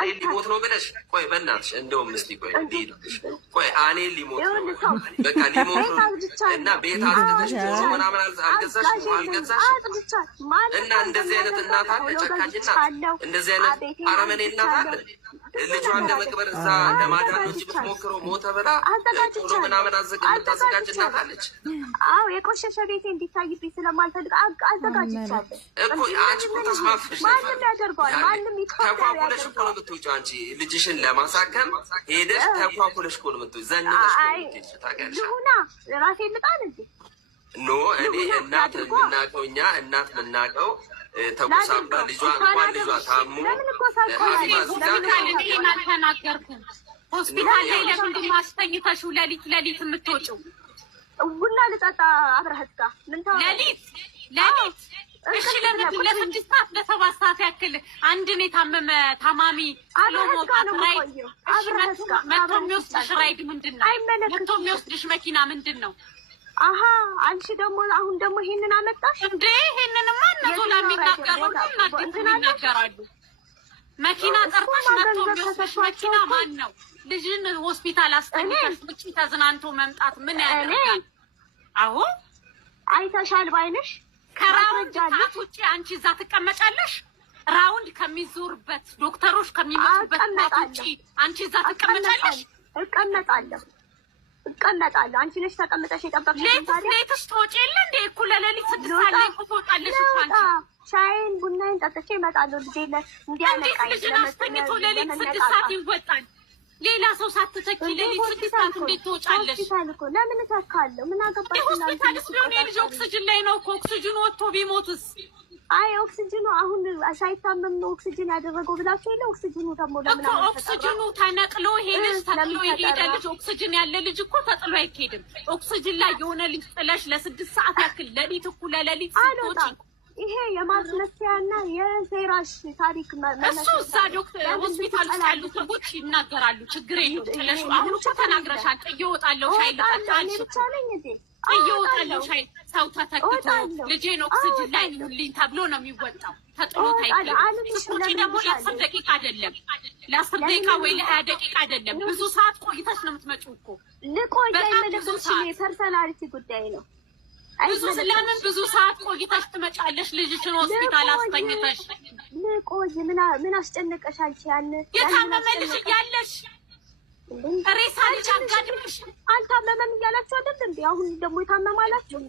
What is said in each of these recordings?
አኔ ሊሞት ነው ብለሽ ቆይ በእናትሽ እንደውም እስኪ ቆይ ቆይ አኔ ሊሞት ነው በቃ ሊሞት ነው እና ቤት አጽድተሽ ጆሮ ምናምን አልገዛሽም እና እንደዚህ አይነት እናት አለ ጨካኝ እናት እንደዚህ አይነት አረመኔ እናት አለ ልጇን ለመቅበር እዛ ለማዳን ነው ብትሞክረው ሞተ ብላ ጆሮ ምናምን የምታዘጋጅ እናት አለች። አዎ የቆሸሸ ቤቴ እንዲታይብኝ ስለማልፈልግ አዘጋጅቻለሁ እኮ አንቺ እኮ ተስማምተሽ ማንም ያደርገዋል ማንም ተኳኩለሽ እኮ ነው የምትውጪው አንቺ ልጅሽን ለማሳከም ሄደሽ ተኳኩለሽ እኮ ነው የምትውጪው ዘንበሽ ታውቂያለሽ ይሁና ራሴ ልጣን እንጂ ኖ እኔ እናት የምናውቀው እኛ እናት የምናውቀው ተቆሳባ ልጇ እንኳን ልጇ ታሙ አልተናገርኩም ሆስፒታል ላይ ለምንድን ነው አስተኝተሽው ሌሊት የምትወጪው ቡና ልጠጣ አብረህት ጋር ምን ታው ሌሊት እሺ ለስድስት ሰዓት ለሰባት ሰዓት ያክል አንድን የታመመ ታማሚ ጥሎ መውጣት ላይ መቶ የሚወስድሽ ራይድ ምንድን ነው? መቶ የሚወስድሽ መኪና ምንድን ነው? አሀ አንቺ ደግሞ አሁን ደግሞ ይሄንን አመጣሽ እንዴ? ይሄንንማ እነሱ ለሚናገሩ እናድን ይናገራሉ። መኪና ጠርተሽ መቶ የሚወስድሽ መኪና ማን ነው? ልጅን ሆስፒታል አስተኝተሽ ውጪ ተዝናንቶ መምጣት ምን ያደርጋል? አሁን አይተሻል ባይነሽ ከራውንድ ውጪ አንቺ እዛ ትቀመጫለሽ? ራውንድ ከሚዞርበት ዶክተሮች ከሚመጡበት ውጪ አንቺ እዛ ትቀመጫለሽ? እቀመጣለሁ። አንቺ ነሽ ተቀምጠሽ የጠበቅሽኝ። ታዲያ ሌትሽ ትወጪ የለ እንዴ? እኩለ ሌሊት 6 ሰዓት ላይ ትወጣለሽ እኮ አንቺ። ሻይን ቡናዬን ጠጥቼ እመጣለሁ። ልጄ እንዲያነቃኝ ልጅን አስተኝቶ ሌሊት 6 ሰዓት ይወጣል። ሌላ ሰው ሳትተኪ ሌሊት 6 ሰዓት እንዴት ትወጫለሽ? ሆስፒታል እኮ ለምን እተካለሁ? ምን አገባሽ? ሆስፒታልስ ቢሆን የልጅ ኦክሲጅን ላይ ነው እኮ። ኦክሲጅኑ ወጥቶ ቢሞትስ? አይ ኦክሲጅኑ አሁን ሳይታመም ነው ኦክሲጅን ያደረገው ብላችሁ የለ። ኦክሲጅኑ ደግሞ ለምን እኮ ኦክሲጅኑ ተነቅሎ ሄደሽ ተጥሎ የሄደ ልጅ ኦክሲጅን ያለ ልጅ እኮ ተጥሎ አይሄድም። ኦክሲጅን ላይ የሆነ ልጅ ጥለሽ ለ6 ሰዓት ያክል ሌሊት እኩለ ሌሊት ስትወጪ ይሄ የማስመሰያና የሴራሽ ታሪክ እሱ እዛ ዶክተር ሆስፒታል ውስጥ ያሉ ሰዎች ይናገራሉ። ችግር የለውም ጥለሽ አሁን እኮ ተናግረሻል። እየወጣለሁ ሻይ ልጠጣልሽ እየወጣለሁ ሻይ ሰው ተተክቶ ልጄን ኦክሲጅን ላይ ልኝ ተብሎ ነው የሚወጣው። ተጥሎ ታይቆጪ ደግሞ ለ10 ደቂቃ አይደለም ለ10 ደቂቃ ወይ ለ20 ደቂቃ አይደለም ብዙ ሰዓት ቆይተሽ ነው የምትመጪው እኮ። ልቆይ አይመለከትሽ ፐርሰናሊቲ ጉዳይ ነው። ለምን ብዙ ሰዓት ቆይተሽ ትመጫለሽ? ልጅሽን ሆስፒታል አስተኝተሽ ልቆይ ምን አስጨነቀሽ አንቺ? ያን የታመመ ልጅ እያለሽ ሬሳ ልጅ አጋድምሽ አልታመመም እያላችሁ አይደል እንዴ? አሁን ደግሞ የታመመ አላችሁ።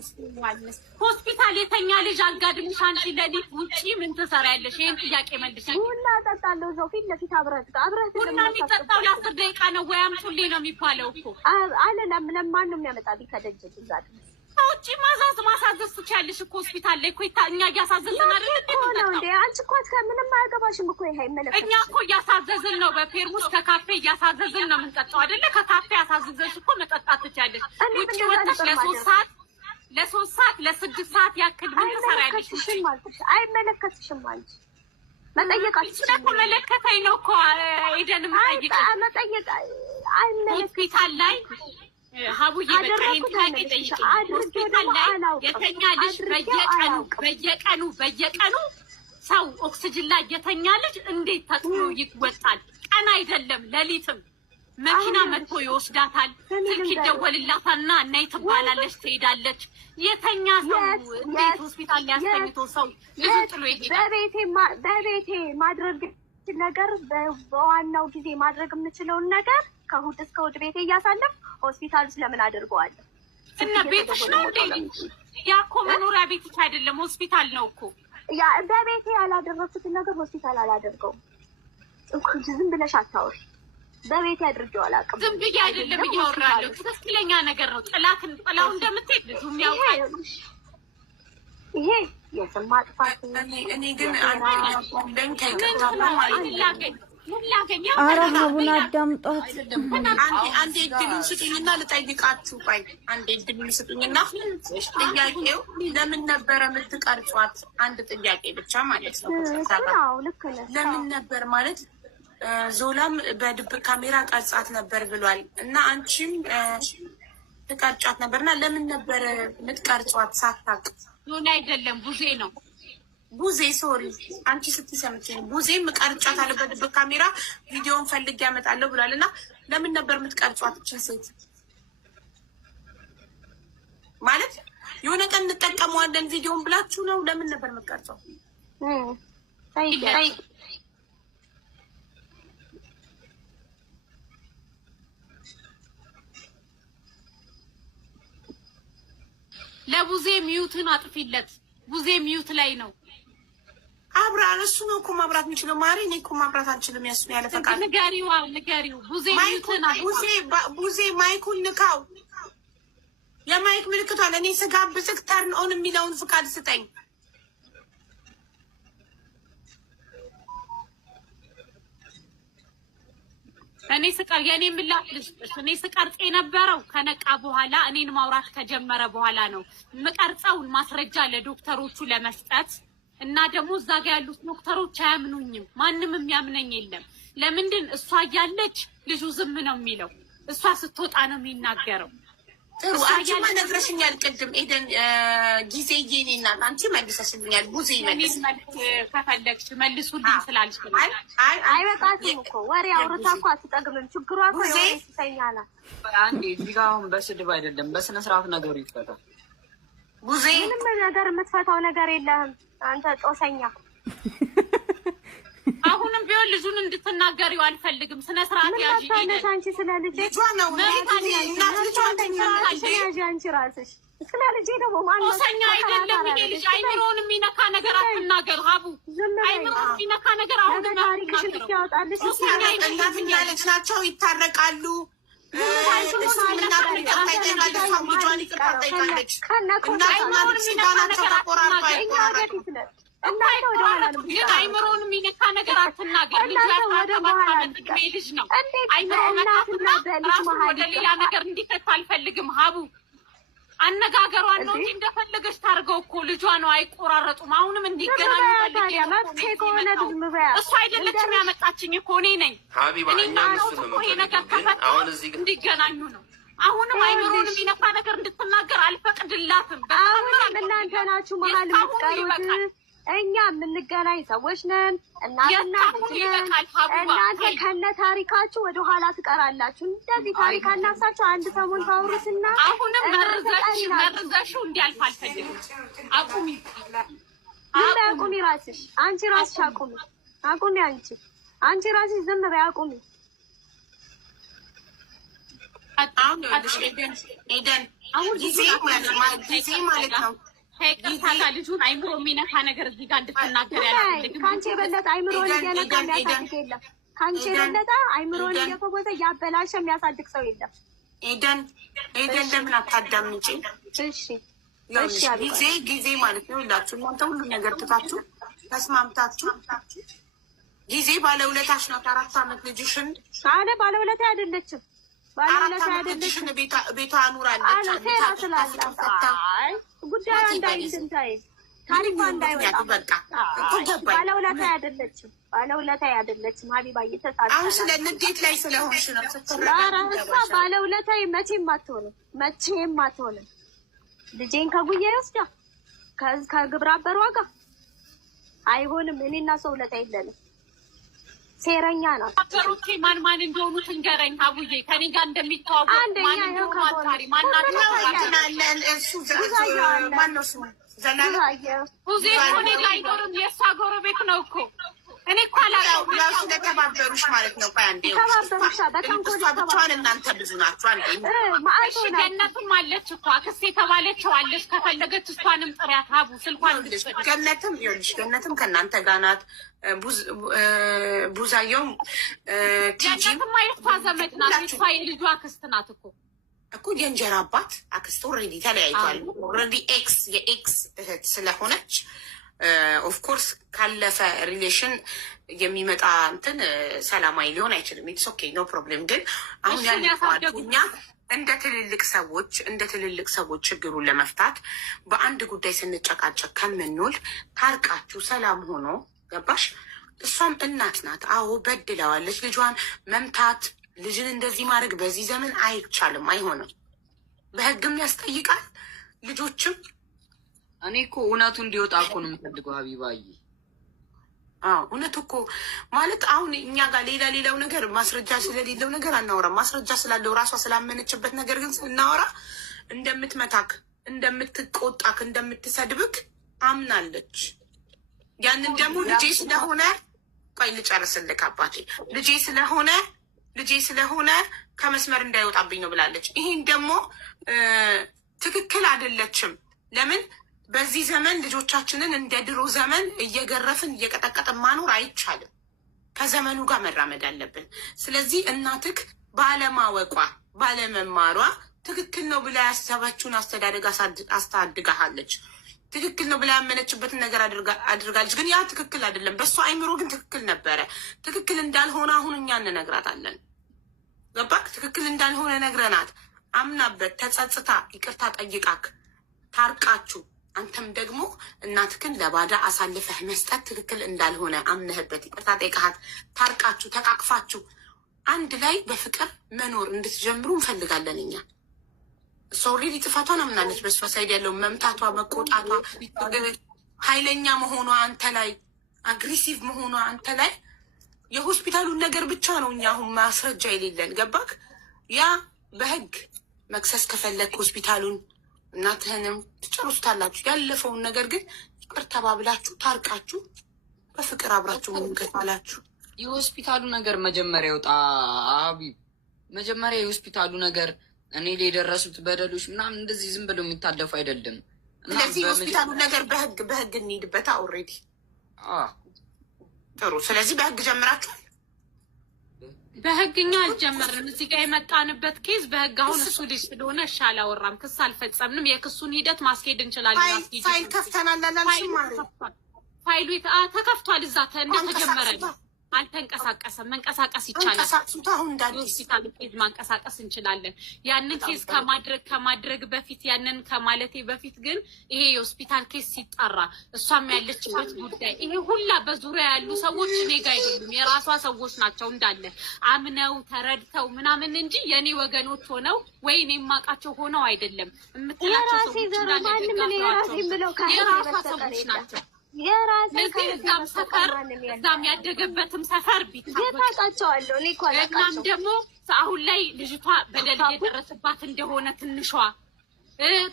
ሆስፒታል የተኛ ልጅ አጋድምሽ አንቺ ሌሊት ውጪ ምን ትሰሪያለሽ? ይሄን ጥያቄ መልሽ። ቡና እጠጣለሁ እዛው ፊት ለፊት አብረህ ቡና የሚጠጣው ለ10 ደቂቃ ነው ወይ አምጡልኝ ነው የሚባለው እኮ። አለ ለማን ነው የሚያመጣልኝ? ከደጅ እዛ ውጪ ማሳዘዝ ትችያለሽ እኮ። ሆስፒታል ላይ እኮ እኛ እያሳዘዝን አይደል እንዴ? አንቺ እኮ ምንም አያገባሽም እኮ። ይሄ አይመለከትሽም። እኛ እኮ እያሳዘዝን ነው፣ በፔርሙስ ከካፌ እያሳዘዝን ነው የምንጠጣው አይደለ? ከካፌ አሳዝዘሽ እኮ መጠጣት ትችያለሽ። ውጪ ወጥተሽ ለ3 ሰዓት ለ6 ሰዓት ያክል ምን ትሰሪያለሽ? አይመለከትሽም አንቺ መጠየቃችሁ እኮ መለከተኝ ነው እኮ ሄደን መጠየቅ ሆስፒታል ላይ ሀቡዬ በቃ ይሄን ጥያቄ ጠይቂ። ሆስፒታል ላይ የተኛ ልጅ በየቀኑ ሰው ኦክሲጅን ላይ የተኛ ልጅ እንዴት ተጥሎ ይወጣል? ቀን አይደለም ሌሊትም መኪና መጥቶ ይወስዳታል። ስልክ ይደወልላታልና እናይ ትባላለች፣ ትሄዳለች። የተኛ ሰው እንዴት ሆስፒታል ላይ አስተኝቶ ሰው ልጅ ጥሎ ይሄዳል? በቤቴ ማድረግ ነገር በዋናው ጊዜ ማድረግ የምችለውን ነገር ከእሑድ እስከ እሑድ ቤቴ እያሳለፍ ሆስፒታል ውስጥ ለምን አድርገዋለሁ? እና ቤትሽ ነው እንዴ? ያ እኮ መኖሪያ ቤትሽ አይደለም ሆስፒታል ነው እኮ። ያ በቤቴ ያላደረኩትን ነገር ሆስፒታል አላደርገውም። ዝም ብለሽ አታውሪ። በቤቴ አድርጌው አላውቅም። ዝም ብዬ አይደለም እያወራለሁ፣ ትክክለኛ ነገር ነው። ጥላው እንደምትሄድ ብዙ የሚያውቃል። ይሄ የስም ማጥፋት እኔ ግን ኧረ ሀቡን አዳምጧት። አንዴ እድሉን ስጡኝና ልጠይቃችሁ። ቆይ አንዴ እድሉን ስጡኝና ጥያቄው ለምን ነበረ የምትቀርጿት? አንድ ጥያቄ ብቻ ማለት ነው። ለምን ነበር ማለት ዞላም በድብቅ ካሜራ ቀርጻት ነበር ብሏል እና አንቺም ትቀርጫት ነበርና ለምን ነበር የምትቀርጿት? ሳታውቅ ዞላ አይደለም ቡዜ ነው። ቡዜ ሶሪ አንቺ ስትሰምጪኝ ቡዜም ቀርጫት አለበት በካሜራ ቪዲዮን ፈልግ ያመጣለሁ ብሏል። እና ለምን ነበር የምትቀርጿት እችን ሴት? ማለት የሆነ ቀን እንጠቀመዋለን ቪዲዮን ብላችሁ ነው? ለምን ነበር የምትቀርጸው? ለቡዜ ሚዩትን አጥፊለት። ቡዜ ሚዩት ላይ ነው። አብራ እሱ ነው እኮ ማብራት የሚችለው። ማሪ እኔ እኮ ማብራት አልችልም። ያሱ ያለ ፈቃድ ንገሪው። ቡዜ ሚዩትን ቡዜ ማይኩን ንካው። የማይክ ምልክቷን እኔ ስጋብዝህ ተርን ኦን የሚለውን ፍቃድ ስጠኝ። እኔ ስቀር የኔ ምላሽ እኔ ስቀርጽ የነበረው ከነቃ በኋላ እኔን ማውራት ከጀመረ በኋላ ነው። የምቀርጸውን ማስረጃ ለዶክተሮቹ ለመስጠት እና ደግሞ እዛ ጋ ያሉት ዶክተሮች አያምኑኝም። ማንም የሚያምነኝ የለም። ለምንድን እሷ እያለች ልጁ ዝም ነው የሚለው? እሷ ስትወጣ ነው የሚናገረው። ጥሩ አንቺማ ነግረሽኛል ቅድም ኤደን ጊዜ የኔና አንቺ መልሰሽልኛል። ቡዜ መልስ ከፈለግሽ መልሱልኝ ስላልሽ አይበቃትም እኮ ወሬ አውርታ እኮ አትጠግምም። ችግሯ እኮ የወሬ ስተኛ ናት። አንዴ እዚህ ጋር አሁን በስድብ አይደለም በስነ ስርዓት ነገሩ ይፈታል። ቡዜ ምንም ነገር የምትፈታው ነገር የለህም አንተ ጦሰኛ። አሁንም ቢሆን ልጁን እንድትናገሪው አልፈልግም። ስነ ስርዓት ያዢ። አንቺ ስለ ልጄ ልጇ ነው እናት ልጇ አንቺ ራስሽ ስለ ልጄ ደግሞ ማን ጦሰኛ አይደለም ይሄ ልጅ። አይምሮውን የሚነካ ነገር አትናገር ሀቡ። አይምሮውን የሚነካ ነገር አሁን ታሪክሽን ያወጣልሽ። እናትና ልጅ ናቸው ይታረቃሉ። ግን አይምሮውን የሚነካ ነገር አትናገር። ልጅ ልጅ ነው። አይምሮ መጣትና ራሱ ወደ ሌላ ነገር እንዲከት አልፈልግም ሀቡ። አነጋገሯን ነው እንጂ እንደፈለገች ታርገው እኮ ልጇ ነው። አይቆራረጡም። አሁንም እንዲገናኙ እሱ አይደለችም ያመጣችኝ እኮ እኔ ነኝ። ይሄ ነገር ከፈት እንዲገናኙ ነው። አሁንም አይምሮን የሚነካ ነገር እንድትናገር አልፈቅድላትም። እናንተ ናችሁ መሀል የምትቀሩት። እኛ የምንገናኝ ሰዎች ነን። እናትና እናንተ ከነ ታሪካችሁ ወደኋላ ትቀራላችሁ። እንደዚህ ታሪክ አናፍሳችሁ አንድ ሰሞን ታውሩትና አሁንም መርዘሽው እንዲያልፍ አልፈልግም። አቁሚ አቁሚ። ራስሽ አንቺ ራስሽ አቁሚ። አንቺ ራስሽ ዝም በይ አቁሚ። ኤደን አሁን ጊዜ ማለት ነው። ከይቅርታ ጋር ልጁን አይምሮ የሚነካ ነገር እዚህ ጋር እንድትናገር ያልፈልግም። ከአንቺ የበለጠ አይምሮን እየነካ የሚያሳድግ የለም። ከአንቺ የበለጠ አይምሮን እየፈወሰ እያበላሸ የሚያሳድግ ሰው የለም። ኤደን ለምን አታዳምጪ? ጊዜ ማለት ነው ሁላችሁ እናንተ ሁሉ ነገር ትታችሁ ተስማምታችሁ ጊዜ ባለውለታሽ ናት። 4 ዓመት ልጅሽን አለ ባለውለታ አይደለችም። ባለውለታ አይደለችም። ቤቷ አኑራለች። ሴራ ስላላት ጉዳዩ እንዳይል ታሪኳ እንዳይወጣ ባለውለታ አይደለችም። ሀቢባ እየተሳሳተ አሁን ስለ ንዴት ላይ ስለሆንሽ ነው። እሷ ባለውለታ መቼም አትሆንም። ልጄን ከጉያ ይወስዳ ከግብረ አበሯ ጋር አይሆንም። እኔና ሰው ውለታ የለንም። ሴረኛ ናት። አገሮቼ ማን እንደሆኑ ትንገረኝ ሀቡዬ። ከኔ ጋር እንደሚተዋወቁ ቡዜ ሆኔ ጋር አይኖርም። የእሷ ጎረቤት ነው እኮ። እኔ እኮ አላውቅም። ያው ስለተባበሩሽ ማለት ነው። ብቻዋን እናንተ ብዙ ናችሁ። እሺ ገነትም አለች እኮ አክስቴ የተባለችው አለች። ከፈለገች እሷንም ጥሪያት ሀቡ። ስልኳን ገነትም ከእናንተ ጋር ናት። ቡዛየውም ገነትም የእሷ ዘመድ ናት። የእሷ የልጇ አክስት ናት እኮ የእንጀራ አባት አክስት ኦልሬዲ ተለያይቷል። ኦልሬዲ የኤክስ እህት ስለሆነች ኦፍኮርስ ካለፈ ሪሌሽን የሚመጣ እንትን ሰላማዊ ሊሆን አይችልም። ኢትስ ኦኬ ኖ ፕሮብሌም። ግን አሁን ያለኛ እንደ ትልልቅ ሰዎች ችግሩን ለመፍታት በአንድ ጉዳይ ስንጨቃጨቅ ከምንውል ታርቃችሁ ሰላም ሆኖ ገባሽ? እሷም እናት ናት። አዎ በድለዋለች። ልጇን መምታት፣ ልጅን እንደዚህ ማድረግ በዚህ ዘመን አይቻልም፣ አይሆንም። በህግም ያስጠይቃል። ልጆችም እኔ እኮ እውነቱ እንዲወጣ እኮ ነው የምፈልገው ሀቢባዬ። እውነት እኮ ማለት አሁን እኛ ጋር ሌላው ነገር ማስረጃ ስለሌለው ነገር አናወራም። ማስረጃ ስላለው ራሷ ስላመነችበት ነገር ግን ስናወራ እንደምትመታክ፣ እንደምትቆጣክ፣ እንደምትሰድብክ አምናለች። ያንን ደግሞ ልጄ ስለሆነ ቆይ ልጨርስልክ አባቴ፣ ልጄ ስለሆነ ከመስመር እንዳይወጣብኝ ነው ብላለች። ይሄን ደግሞ ትክክል አይደለችም። ለምን በዚህ ዘመን ልጆቻችንን እንደ ድሮ ዘመን እየገረፍን እየቀጠቀጥን ማኖር አይቻልም። ከዘመኑ ጋር መራመድ አለብን። ስለዚህ እናትክ ባለማወቋ ባለመማሯ ትክክል ነው ብላ ያሰባችውን አስተዳደግ አስተዳድጋሃለች። ትክክል ነው ብላ ያመነችበትን ነገር አድርጋለች። ግን ያ ትክክል አይደለም። በእሷ አይምሮ ግን ትክክል ነበረ። ትክክል እንዳልሆነ አሁን እኛ እንነግራታለን። ገባክ? ትክክል እንዳልሆነ ነግረናት አምናበት ተጸጽታ ይቅርታ ጠይቃክ ታርቃችሁ አንተም ደግሞ እናትክን ለባዳ አሳልፈህ መስጠት ትክክል እንዳልሆነ አምነህበት ይቅርታ ጠይቃት ታርቃችሁ ተቃቅፋችሁ አንድ ላይ በፍቅር መኖር እንድትጀምሩ እንፈልጋለን እኛ። እሷ ኦልሬዲ ጥፋቷን አምናለች። በእሷ ሳይድ ያለው መምታቷ፣ መቆጣቷ፣ ኃይለኛ መሆኗ አንተ ላይ አግሬሲቭ መሆኗ አንተ ላይ የሆስፒታሉን ነገር ብቻ ነው እኛ አሁን ማስረጃ የሌለን። ገባክ? ያ በህግ መክሰስ ከፈለግ ሆስፒታሉን እናትህንም ትጨርሱታላችሁ። ያለፈውን ነገር ግን ይቅር ተባብላችሁ ታርቃችሁ በፍቅር አብራችሁ ከፋላችሁ። የሆስፒታሉ ነገር መጀመሪያ ይወጣ ሀቢብ። መጀመሪያ የሆስፒታሉ ነገር እኔ ላይ የደረሱት በደሎች ምናምን እንደዚህ ዝም ብለው የሚታለፉ አይደለም። ስለዚህ የሆስፒታሉ ነገር በህግ እንሂድበታ። ኦልሬዲ ጥሩ። ስለዚህ በህግ ጀምራችኋል። በህግኛ አልጀመርንም። እዚህ ጋር የመጣንበት ኬዝ በህግ አሁን እሱ ልጅ ስለሆነ እሺ አላወራም። ክስ አልፈጸምንም። የክሱን ሂደት ማስኬድ እንችላለን። ፋይል ከፍተናል አላልሽም? ፋይሉ ተከፍቷል። እዛ እንደተጀመረ ነው። አልተንቀሳቀሰም። መንቀሳቀስ ይቻላል። ሆስፒታል ኬዝ ማንቀሳቀስ እንችላለን። ያንን ኬዝ ከማድረግ በፊት ያንን ከማለቴ በፊት ግን ይሄ የሆስፒታል ኬዝ ሲጠራ እሷም ያለችበት ጉዳይ ይሄ ሁላ በዙሪያ ያሉ ሰዎች እኔ ጋ አይደሉም፣ የራሷ ሰዎች ናቸው እንዳለ አምነው ተረድተው ምናምን እንጂ የኔ ወገኖች ሆነው ወይ እኔ የማውቃቸው ሆነው አይደለም። የምትላቸው ሰዎች የራሷ ሰዎች ናቸው። እዛም ሰፈር እዛም ያደገበትም ሰፈር ቢታቃቸዋለሁ። እናም ደግሞ አሁን ላይ ልጅቷ በደል እየደረሰባት እንደሆነ ትንሿ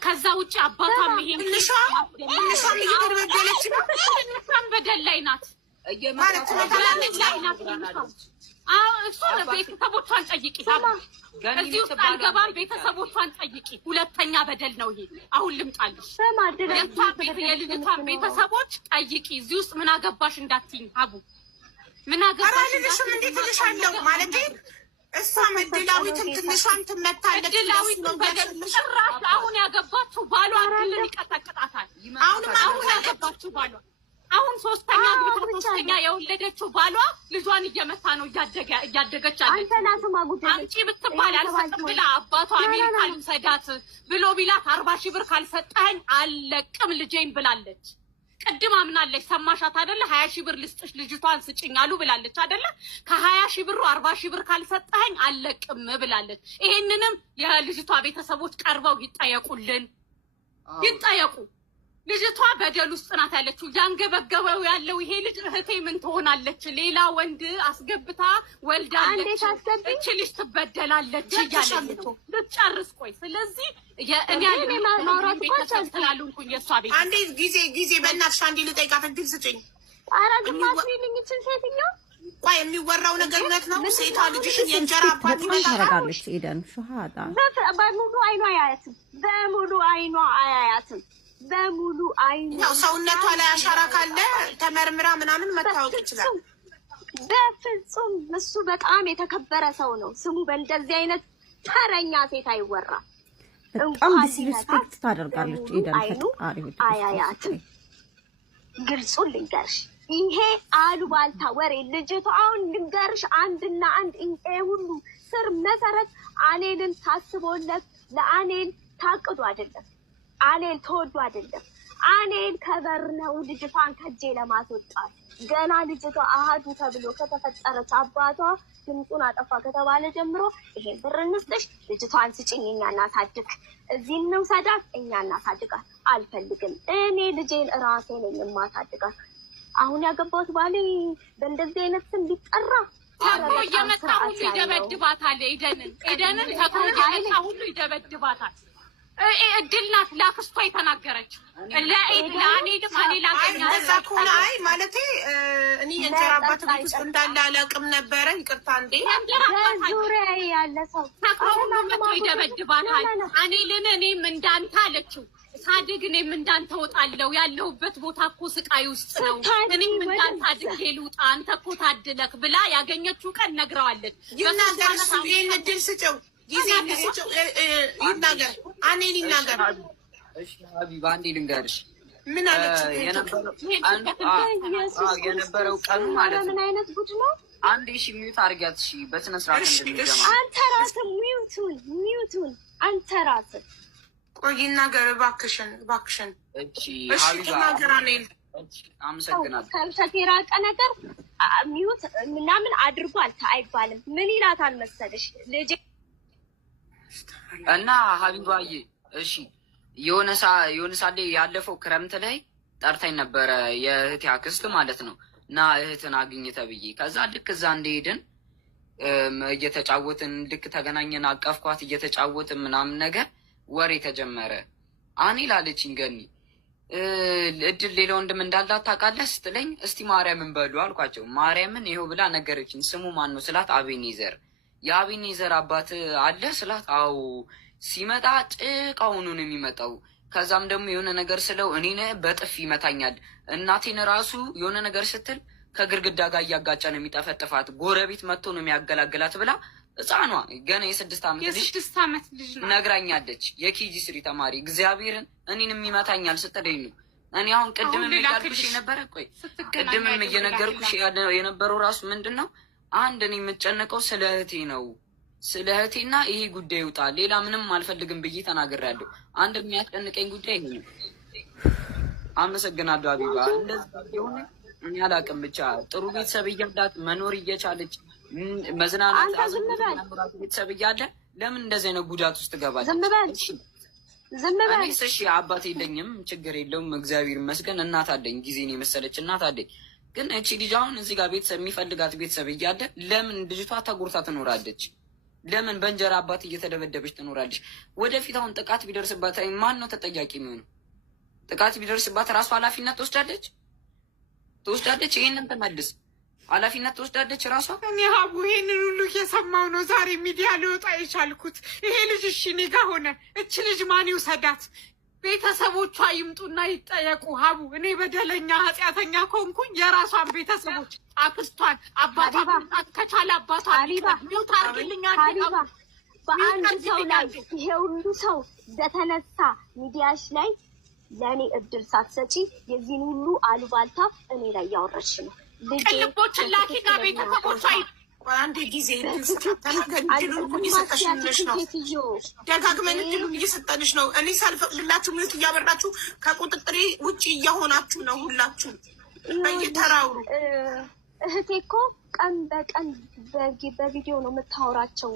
ከዛ ውጭ አባቷም ይሄን ትንሿም በደል ላይ ናት ማለት ነው። እሱ ቤተሰቦቿን ጠይቂ። እዚህ ውስጥ አልገባም። ቤተሰቦቿን ጠይቂ። ሁለተኛ በደል ነው ይሄ። አሁን ልምጣልሽ። የልጅቷን ቤተሰቦች ጠይቂ። እዚህ ውስጥ ምን አገባሽ እንዳትይኝ ሀቡ። ምን አገባሽ ልሽም እንዴት ልሻለው ማለት እሷም እድላዊትን ትንሿም ትመታለች። እድላዊትን በደል ጭራሽ አሁን ያገባችሁ ባሏ አድልን ይቀጠቅጣታል። አሁን ያገባችሁ ባሏ አሁን ሶስተኛ የወለደችው ባሏ ልጇን እየመታ ነው እያደገች አለች። አምጪ ብትባል አልሰጥም ብላ አባቷ አሜሪካ ልውሰዳት ብሎ ቢላት 40 ሺህ ብር ካልሰጠኸኝ አልለቅም ልጄን ብላለች። ቅድም አምናለች። ሰማሻት አይደለ? 20 ሺህ ብር ልስጥሽ ልጅቷን ስጭኝ አሉ ብላለች አይደለ? ከ20 ሺህ ብሩ 40 ሺህ ብር ካልሰጠኸኝ አልለቅም ብላለች። ይሄንንም የልጅቷ ቤተሰቦች ቀርበው ይጠየቁልን፣ ይጠየቁ። ልጅቷ በደል ውስጥ ናት ያለችው። ያንገበገበው ያለው ይሄ ልጅ እህቴ ምን ትሆናለች? ሌላ ወንድ አስገብታ ወልዳለች። እቺ ልጅ ትበደላለች እያለች ነው። ልትጨርስ ቆይ። ስለዚህ እኔ ማውራት ቤተሰብ ስላልሆንኩኝ የእሷ ቤት አንዴ ጊዜ በእናትሽ አንዴ ልጠይቃት እድል ስጭኝ። ኧረ ግማሽ ሚልኝችን ሴትዮ ቆይ የሚወራው ነገር እውነት ነው? ሴቷ ልጅሽን የእንጀራ አባት ታረጋለች። ኤደን ሹሃዳ በሙሉ አይኗ አያያትም። በሙሉ አይኗ አያያትም። በሙሉ አይኑ ሰውነቷ ላይ አሻራ ካለ ተመርምራ ምናምን መታወቅ ይችላል። በፍጹም እሱ በጣም የተከበረ ሰው ነው። ስሙ በእንደዚህ አይነት ተረኛ ሴት አይወራም። በጣም ዲስሪስፔክት ታደርጋለች። ኤደን አያያትም። ግልጹን ልንገርሽ፣ ይሄ አሉባልታ ወሬ ልጅቷ አሁን ልንገርሽ አንድና አንድ ይሄ ሁሉ ስር መሰረት አኔልን ታስቦለት ለአኔል ታቅዶ አይደለም። አኔል ተወዱ አይደለም። አኔል ከበር ነው ልጅቷን ከጄ ለማስወጣት። ገና ልጅቷ አሃዱ ተብሎ ከተፈጠረች አባቷ ድምፁን አጠፋ ከተባለ ጀምሮ ይሄን ብር እንስጥሽ፣ ልጅቷን ስጭኝ፣ እኛ እናሳድግ፣ እዚህ እንውሰዳት፣ እኛ እናሳድጋት። አልፈልግም። እኔ ልጄን እራሴ ነኝ የማሳድጋት። አሁን ያገባሁት ባሌ በእንደዚህ አይነት ስም ሊጠራ ተኮ እየመጣ ሁሉ ይደበድባታል። ኤደንን ተኮ እየመጣ ሁሉ ይደበድባታል። እድል ናት ላክስቷ የተናገረችው ለአኔልም እኔ ላገኛ እንደዛ ከሆነ አይ ማለቴ እኔ የእንጀራ አባት ቤት ውስጥ እንዳለ አላውቅም ነበረ። ይቅርታ እንዴ ዙሪያ ያለ ሰው ተኮ ሁሉ መጥቶ ይደበድባታል። አኔልን እኔም እንዳንተ አለችው ሳድግ እኔም እንዳንተ ወጣለሁ፣ ያለሁበት ቦታ እኮ ስቃይ ውስጥ ነው፣ እኔም እንዳንተ አድጌ ልውጣ፣ አንተ እኮ ታድለክ ብላ ያገኘችው ቀን ነግረዋለች። ይናገር እሱ ይህን እድል ስጭው፣ ጊዜ ስጭው፣ ይናገር፣ አኔን ይናገር። እሺ ሀቢባ አንዴ ልንገርሽ ምን አለች የነበረው ቀኑ ማለት ነው። ምን አይነት ጉድ ነው? አንዴ እሺ ሚዩት አድርጊያት። እሺ በስነ ስርዓት እንድንጀማ አንተ ራስህ ሚዩቱን አንተ ራስህ ቆይ ይናገር እባክሽን፣ እባክሽን። እሺ ሀቢባ ይናገር አኔል። አመሰግናለሁ። ከውሸት የራቀ ነገር ሚዩት ምናምን አድርጓል አይባልም። ምን ይላታል መሰለሽ ልጄ እና ሀቢባዬ እሺ የሆነ ሳሌ ያለፈው ክረምት ላይ ጠርታኝ ነበረ የእህቴ አክስት ማለት ነው። እና እህትን አግኝተ ብዬ ከዛ ልክ እዛ እንደሄድን እየተጫወትን ልክ ተገናኘን፣ አቀፍኳት፣ እየተጫወትን ምናምን ነገር ወሬ ተጀመረ። አኔል አለችኝ ገኒ እድል ሌላ ወንድም እንዳላት ታውቃለህ ስትለኝ እስቲ ማርያምን በሉ አልኳቸው። ማርያምን ይኸው ብላ ነገረችኝ። ስሙ ማን ነው ስላት አቤኔዘር። የአቤኔዘር አባት አለ ስላት አዎ ሲመጣ ጭቃውኑን የሚመጣው ከዛም ደግሞ የሆነ ነገር ስለው እኔን በጥፊ ይመታኛል። እናቴን ራሱ የሆነ ነገር ስትል ከግርግዳ ጋር እያጋጫ ነው የሚጠፈጥፋት። ጎረቤት መጥቶ ነው የሚያገላግላት ብላ ህፃኗ ገና የ6 ዓመት ልጅ ነግራኛለች። የኬጂ 3 ተማሪ እግዚአብሔርን እኔንም ይመታኛል ስትለኝ ነው። እኔ አሁን ቅድምም እያልኩሽ የነበረ ቆይ ቅድምም እየነገርኩሽ የነበረው ራሱ ምንድን ነው አንድ እኔ የምጨነቀው ስለ እህቴ ነው። ስለ እህቴና ይሄ ጉዳይ ይውጣ፣ ሌላ ምንም አልፈልግም ብዬ ተናግሬያለሁ። አንድ የሚያስጨንቀኝ ጉዳይ ይሄ ነው። አመሰግናለሁ ሀቢባ። እንደዚህ የሆነ እኔ አላውቅም፣ ብቻ ጥሩ ቤተሰብ እያላት መኖር እየቻለች መዝናናት አዝናናት ቤተሰብ እያለ ለምን እንደዚህ አይነት ጉዳት ውስጥ ትገባለች? ዝም በል። እኔስ እሺ አባት የለኝም፣ ችግር የለውም፣ እግዚአብሔር ይመስገን። እናት አለኝ፣ ጊዜን የመሰለች እናት አለኝ። ግን እቺ ልጅ አሁን እዚህ ጋር ቤተሰብ የሚፈልጋት ቤተሰብ እያለ ለምን ልጅቷ ተጎርታ ትኖራለች? ለምን በእንጀራ አባት እየተደበደበች ትኖራለች? ወደፊት አሁን ጥቃት ቢደርስባት ማን ነው ተጠያቂ የሚሆነው? ጥቃት ቢደርስባት ራሱ ኃላፊነት ትወስዳለች? ይሄንን ትመልስ፣ ኃላፊነት ትወስዳለች ራሷ። እኔ ሀቡ ይሄንን ሁሉ እየሰማው ነው ዛሬ ሚዲያ ልወጣ የቻልኩት። ይሄ ልጅ እሺ እኔ ጋ ሆነ፣ እች ልጅ ማን ይውሰዳት? ቤተሰቦቿ ይምጡና ይጠየቁ። ሀቡ እኔ በደለኛ ኃጢአተኛ ከሆንኩኝ የራሷን ቤተሰቦች አክስቷን፣ አባቷን ከቻለ አባቷን ታርግልኛ። በአንድ ሰው ላይ ይሄ ሁሉ ሰው በተነሳ ሚዲያሽ ላይ ለእኔ እድል ሳትሰጪ የዚህን ሁሉ አሉባልታ እኔ ላይ እያወረድሽ ነው። ቅልቦችን ላኪና ቤተሰቦቿ አንድ ጊዜ እድሉን እየሰጠሽንሽ ነው። ደጋግመን እድሉን እየሰጠንሽ ነው። እኔ ሳልፈቅድላችሁ ምት እያበራችሁ ከቁጥጥሬ ውጭ እየሆናችሁ ነው። ሁላችሁ በየተራውሩ እህቴ እኮ ቀን በቀን በቪዲዮ ነው የምታወራቸው።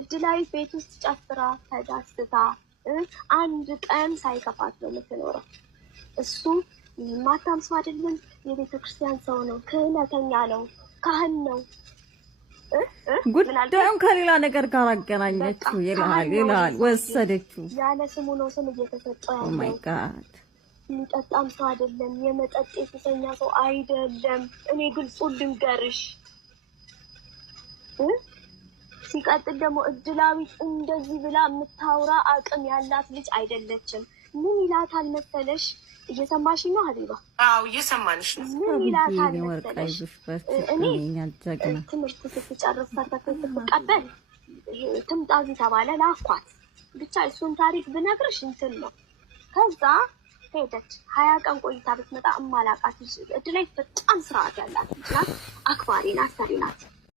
እድላዊ ቤት ውስጥ ጨፍራ ተዳስታ አንድ ቀን ሳይከፋት ነው የምትኖረው። እሱ ማታም ሰው አይደለም፣ የቤተክርስቲያን ሰው ነው፣ ክህነተኛ ነው፣ ካህን ነው። ጉዳዩን ከሌላ ነገር ጋር አገናኘችው ይልሃል ወሰደችው። ያለ ስሙ ነው ስም እየተሰጠ ያለው። ኦ ማይ ጋድ የሚጠጣም ሰው አይደለም፣ የመጠጥ የሱሰኛ ሰው አይደለም። እኔ ግልጹን ልንገርሽ። ሲቀጥል ደግሞ እድላዊት እንደዚህ ብላ የምታወራ አቅም ያላት ልጅ አይደለችም። ምን ይላታል መሰለሽ? እየሰማሽኝ ነው ሀቢባ? አዎ እየሰማንሽ ነው። ምን ይላታል መሰለሽ? እኔ ትምህርት ስትጨርስ ስትቀበል ትምጣ እዚህ ተባለ፣ ላኳት። ብቻ እሱን ታሪክ ብነግርሽ እንትን ነው። ከዛ ሄደች። 20 ቀን ቆይታ ብትመጣ እማላቃት እድላይ በጣም ስርዓት ያላት ናት፣ አክባሪ ናት፣ ሰሪ ናት።